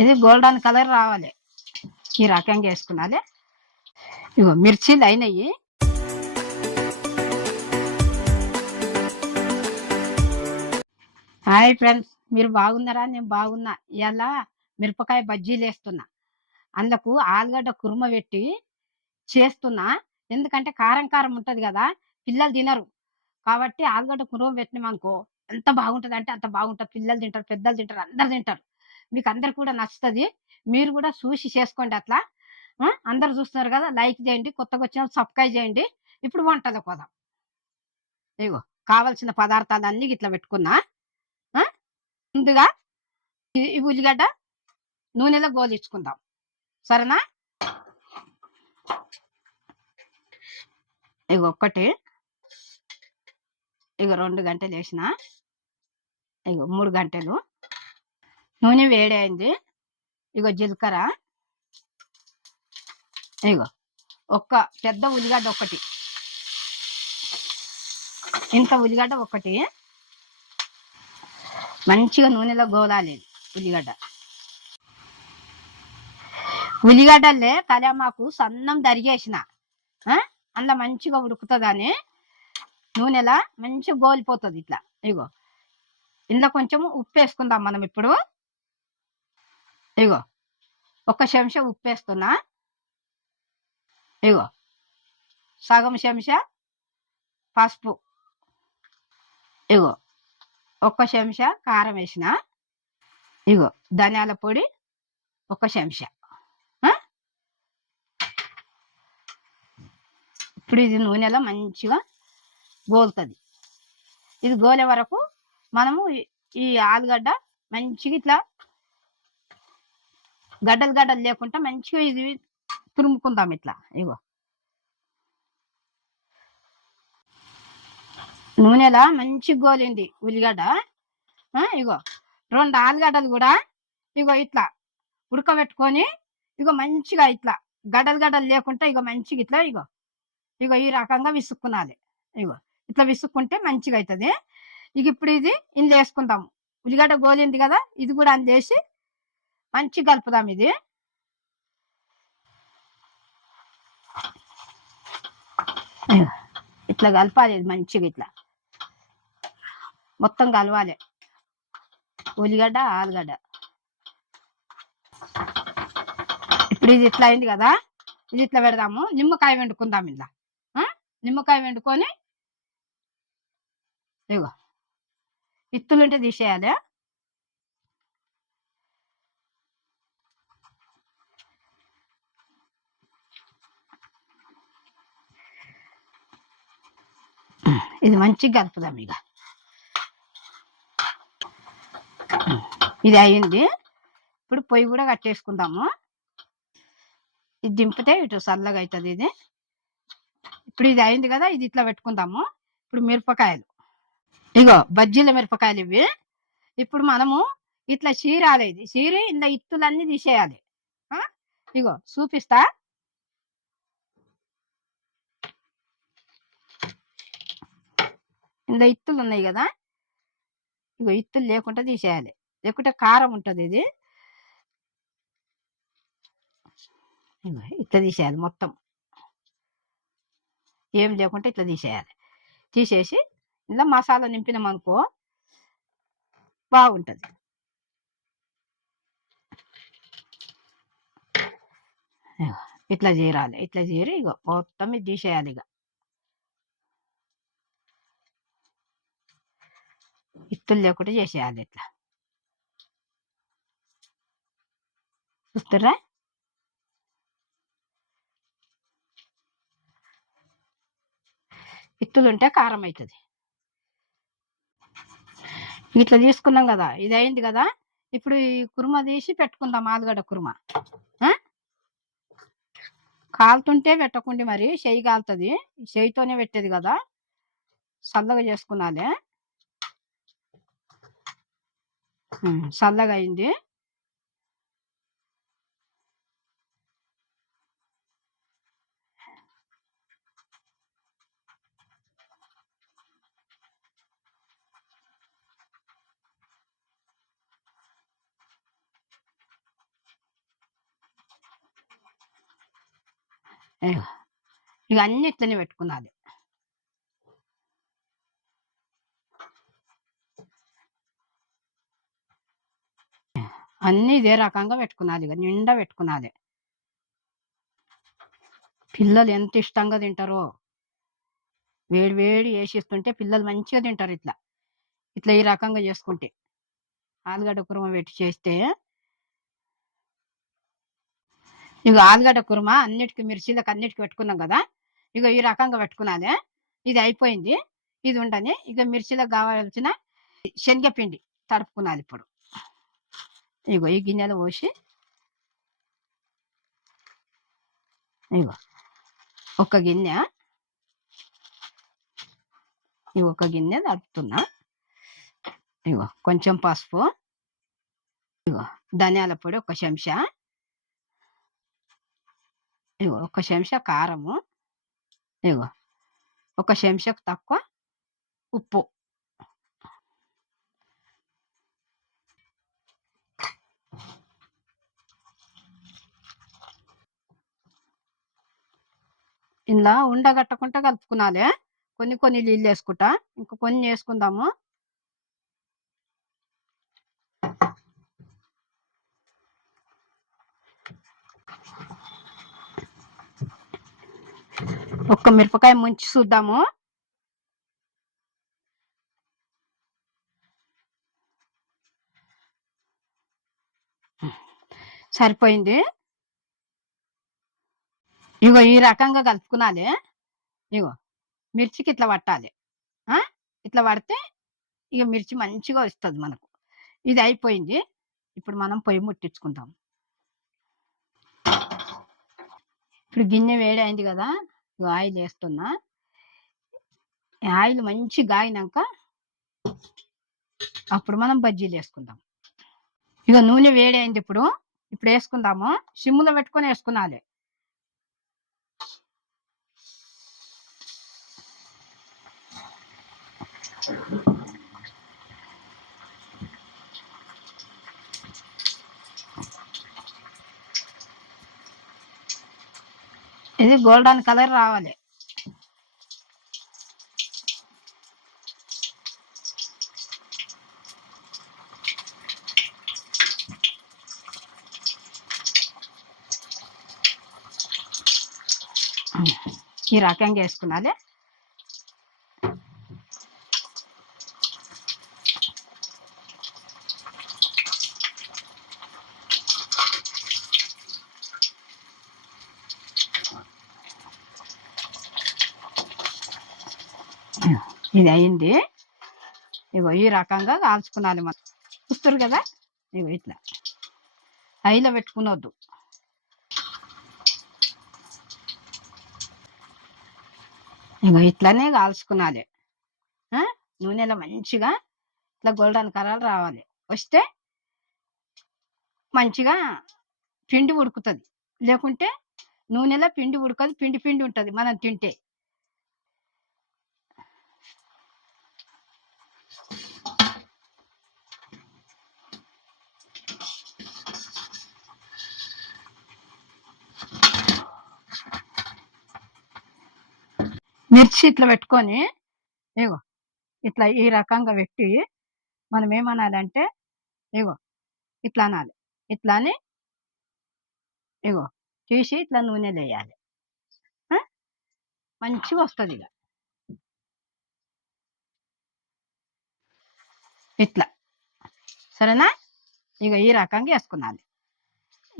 ఇది golden colour రావాలి, ఈ రకంగా వేసుకున్నాలి. ఇగో మిర్చీలు అయినాయి. హాయ్ ఫ్రెండ్స్, మీరు బాగున్నారా? నేను బాగున్నా. ఇలా మిరపకాయ బజ్జీలు వేస్తున్నా, అందుకు ఆలుగడ్డ కుర్మ పెట్టి చేస్తున్నా. ఎందుకంటే కారం కారం ఉంటది కదా, పిల్లలు తినరు. కాబట్టి ఆలుగడ్డ కుర్మ పెట్టినామనుకో ఎంత బాగుంటది అంటే అంత బాగుంటుంది. పిల్లలు తింటారు, పెద్దలు తింటారు, అందరు తింటారు. మీకు అందరు కూడా నచ్చుతుంది. మీరు కూడా చూసి చేసుకోండి అట్లా. అందరు చూస్తున్నారు కదా, లైక్ చేయండి, కొత్తగా వచ్చిన సబ్స్క్రైబ్ చేయండి. ఇప్పుడు వంటలకు పోదాం. ఇగో కావలసిన పదార్థాలన్నీ ఇట్లా పెట్టుకున్నా. ముందుగా ఈ ఉల్లిగడ్డ నూనెలో గోలించుకుందాం, సరేనా? ఇగో ఒక్కటి, ఇగో 2 గంటలు వేసిన, ఇగో 3 గంటలు. నూనె వేడి అయింది. ఇగో జీలకర్ర, ఇగో ఒక్క పెద్ద ఉల్లిగడ్డ ఒకటి, ఇంత ఉల్లిగడ్డ ఒకటి. మంచిగా నూనెలో గోలాలి ఉల్లిగడ్డలే కళ్యామాకు సన్నం తరిగేసిన, అందులో మంచిగా ఉడుకుతుందని నూనెలా మంచిగా గోలిపోతుంది ఇట్లా. ఇగో ఇందులో కొంచెం ఉప్పు వేసుకుందాం మనం ఇప్పుడు. ఇగో 1 చెంచా ఉప్పు వేస్తున్నా. ఇగో సగం చెంచా పసుపు. ఇగో 1 చెంచా కారం వేసిన. ఇగో ధనియాల పొడి 1 చెంచా. ఇప్పుడు ఇది నూనెలో మంచిగా గోలుతుంది. ఇది గోలే వరకు మనము ఈ ఆలుగడ్డ మంచిగా ఇట్లా గడ్డలు గడ్డలు లేకుండా మంచిగా ఇది తురుముకుందాం ఇట్లా. ఇగో నూనెలా మంచిగా గోలింది ఉల్లిగడ్డ. ఇగో 2 ఆలుగడ్డలు కూడా ఇగో ఇట్లా ఉడకబెట్టుకొని, ఇగో మంచిగా ఇట్లా గడ్డలు గడ్డలు లేకుండా ఇగో మంచిగా ఇట్లా ఇగో ఇగో ఈ రకంగా విసుక్కునాలి. ఇగో ఇట్లా విసుక్కుంటే మంచిగా అవుతుంది. ఇక ఇప్పుడు ఇది ఇందులో వేసుకుందాము. ఉల్లిగడ్డ గోలింది కదా, ఇది కూడా అందులో వేసి మంచిగా కలుపుదాం. ఇది ఇట్లా కలపాలి, ఇది మంచిగా ఇట్లా మొత్తం కలవాలి ఉల్లిగడ్డ ఆలుగడ్డ. ఇప్పుడు ఇది ఇట్లా అయింది కదా, ఇది ఇట్లా పెడదాము. నిమ్మకాయ వండుకుందాం ఇలా. నిమ్మకాయ వండుకొని ఇగో ఇత్తులుంటే తీసేయాలి. ఇది మంచిగా కలుపుదాం. ఇక ఇది అయింది. ఇప్పుడు పొయ్యి కూడా కట్టేసుకుందాము. ఇది దింపితే ఇటు చల్లగా అవుతుంది ఇది. ఇప్పుడు ఇది అయింది కదా, ఇది ఇట్లా పెట్టుకుందాము. ఇప్పుడు మిరపకాయలు, ఇగో బజ్జీల మిరపకాయలు ఇవి. ఇప్పుడు మనము ఇట్లా చీరాలి. ఇది చీరి ఇంత ఇత్తులన్నీ తీసేయాలి. ఇగో చూపిస్తా. ఇంత ఇత్తులు ఉన్నాయి కదా, ఇగో ఇత్తులు లేకుండా తీసేయాలి, లేకుంటే కారం ఉంటుంది ఇది. ఇట్లా తీసేయాలి, మొత్తం ఏం లేకుంటే ఇట్లా తీసేయాలి. తీసేసి ఇలా మసాలా నింపినామనుకో బాగుంటుంది. ఇట్లా చీరాలి, ఇట్లా చీరి ఇగో మొత్తం ఇది తీసేయాలి. ఇక ఇత్తులు లేకుండా చేసేయాలి ఇట్లా. చూస్తారా? ఇత్తులుంటే కారం అవుతుంది. ఇట్లా తీసుకున్నాం కదా, ఇది అయింది కదా. ఇప్పుడు ఈ కుర్మ తీసి పెట్టుకుందాం, ఆలుగడ్డ కుర్మ. కాలుతుంటే పెట్టకుండా, మరి చెయ్యి కాలుతుంది. చెయ్యితోనే పెట్టేది కదా, చల్లగా చేసుకున్నాలే. చల్లగా అయింది. ఇగో ఇక అన్ని ఇట్లనే పెట్టుకున్నది. అన్నీ ఇదే రకంగా పెట్టుకున్నది. ఇక నిండా పెట్టుకున్నది. పిల్లలు ఎంత ఇష్టంగా తింటారో. వేడి వేడి చేసిస్తుంటే పిల్లలు మంచిగా తింటారు ఇట్లా. ఇట్లా ఈ రకంగా చేసుకుంటే. ఆలుగడ్డ కుర్మ పెట్టి చేస్తే ఇక ఆలుగడ్డ కుర్మ అన్నిటికి మిర్చీలకు అన్నిటికి పెట్టుకున్నాం కదా. ఇక ఈ రకంగా పెట్టుకున్నదే. ఇది అయిపోయింది. ఇది ఉండని ఇక మిర్చీలకు కావాల్సిన శనగపిండి తడుపుకున్నది ఇప్పుడు. ఇగో ఈ గిన్నెలో పోసి ఇగో ఒక గిన్నె ఒక గిన్నె తడుపుతున్నా. ఇగో కొంచెం పసుపు, ఇగో ధనియాల పొడి ఒక చెంచా, ఇగో ఒక చెంచా కారము, ఇగో ఒక చెంచాకు తక్కువ ఉప్పు. ఇలా ఉండగట్టకుండా కలుపుకున్నాలే. కొన్ని కొన్ని నీళ్ళు వేసుకుంటా, ఇంకా కొన్ని వేసుకుందాము. ఒక్క మిరపకాయ ముంచి చూద్దాము. సరిపోయింది. ఇగో ఈ రకంగా కలుపుకున్నాలే. ఇగో మిర్చికి ఇట్లా పట్టాలి. ఇట్లా పడితే ఇక మిర్చి మంచిగా వస్తుంది మనకు. ఇది అయిపోయింది. ఇప్పుడు మనం పొయ్యి ముట్టించుకుందాం. ఇప్పుడు గిన్నె వేడి అయింది కదా. ఆయిల్ వేస్తున్నా. ఆయిల్ మంచి గాయినాక అప్పుడు మనం బజ్జీలు వేసుకుందాం. ఇక నూనె వేడి అయింది. ఇప్పుడు వేసుకుందాము. సిమ్ములో పెట్టుకొని వేసుకున్నాలి. ఇది గోల్డెన్ కలర్ రావాలి. ఈ రకంగా వేసుకున్నాలి. ఇది అయింది. ఇగో ఈ రకంగా కాల్చుకున్నాలి. మనం చూస్తారు కదా. ఇగో ఇట్లా హైలో పెట్టుకునొద్దు. ఇగో ఇట్లానే కాల్చుకున్నాలి. నూనెలో మంచిగా ఇట్లా గోల్డెన్ కలర్ రావాలి. వస్తే మంచిగా పిండి ఉడుకుతుంది. లేకుంటే నూనెలో పిండి ఉడకదు. పిండి పిండి ఉంటుంది మనం తింటే. మిర్చి ఇట్లా పెట్టుకొని ఇగో ఇట్లా ఈ రకంగా పెట్టి మనం ఏమనాలంటే ఇగో ఇట్లా అనాలి. ఇట్లా అని ఇగో తీసి ఇట్లా నూనెలో వేయాలి. మంచిగా వస్తుంది. ఇక ఇట్లా సరేనా. ఇక ఈ రకంగా వేసుకున్నాను.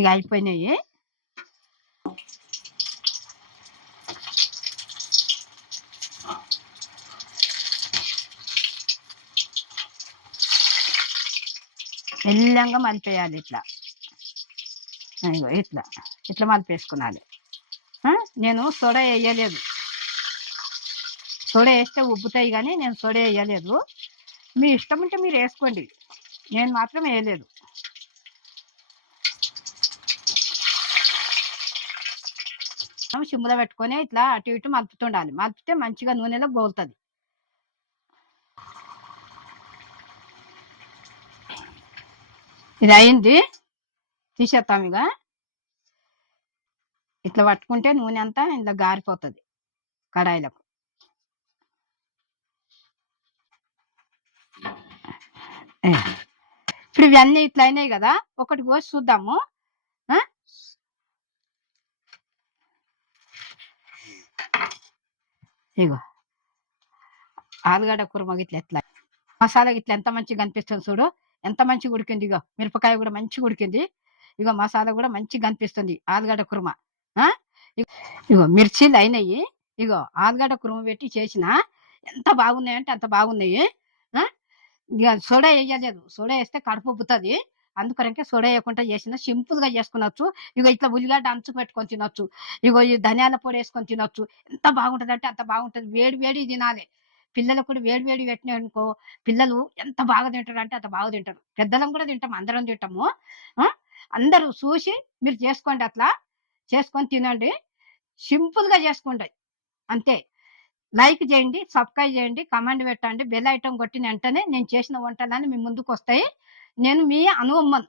ఇక అయిపోయినాయి. మెల్లంగా మలిపేయాలి. ఇట్లా ఇగో ఇట్లా ఇట్లా మలిపేసుకున్నాను. నేను సోడా వేయలేదు. సోడా వేస్తే ఉబ్బుతాయి కానీ నేను సోడా వేయలేదు. మీ ఇష్టం ఉంటే మీరు వేసుకోండి. నేను మాత్రం వేయలేదు. సిమ్లో పెట్టుకొని ఇట్లా అటు ఇటు మలుపుతుండాలి. మలిపితే మంచిగా నూనెలో గోలుతుంది. ఇది అయింది. తీసేస్తాం. ఇక ఇట్లా పట్టుకుంటే నూనె అంతా ఇందులో గారిపోతది కడాయిలకు. ఏ ఇప్పుడు ఇవన్నీ ఇట్లా అయినాయి గదా! ఒకటి కోసి చూద్దాము. ఆ! ఇగో ఆలుగడ్డ కుర్మ గిట్ల ఎట్లా మసాలా గిట్ల ఎంత మంచిగా కనిపిస్తుంది చూడు. ఎంత మంచిగా ఉడికింది ఇగో. మిరపకాయ గూడా మంచిగా ఉడికింది. ఇగో మసాలా గూడా మంచిగా కనిపిస్తుంది. ఆలుగడ్డ కుర్మ. ఆ! ఇగో మిర్చీలు అయినయి. ఇగో ఆలుగడ్డ కుర్మ పెట్టి చేసినా ఎంత బాగున్నాయంటే అంత బాగున్నాయి. ఆ! ఇగ సోడా ఎయ్యలేదు. సోడా ఏస్తే కడుపుబ్బుతది. అందుకొరకే సోడా ఎయకుండా చేసిన. సింపుల్‌గా చేసుకొనొచ్చు. ఇగో ఇట్లా ఉల్లిగడ్డ అంచుకు పెట్టుకొని తినొచ్చు. ఇగో ఈ ధనియాల పొడేసుకొని తినొచ్చు. ఎంత బాగుంటదంటే అంత బాగుంటది. వేడి వేడిగ తినాలే. పిల్లలకు కూడా వేడి వేడిగ పెట్టినామనుకో పిల్లలు ఎంత బాగా తింటారంటే అంత బాగా తింటారు. పెద్దలం కూడా తింటాం. అందరం తింటాము. ఆ! అందరూ చూసి మీరు చేసుకోండి అట్లా. చేసుకొని తినండి. సింపుల్‌గా చేసుకోండి. అంతే. లైక్ చేయండి, సబ్స్క్రైబ్ చేయండి, కామెంట్ పెట్టండి. బెల్ ఐకాన్ కొట్టిన వెంటనే నేను చేసిన వంటలన్నీ మీ ముందుకొస్తాయి. నేను మీ అనువమ్మను.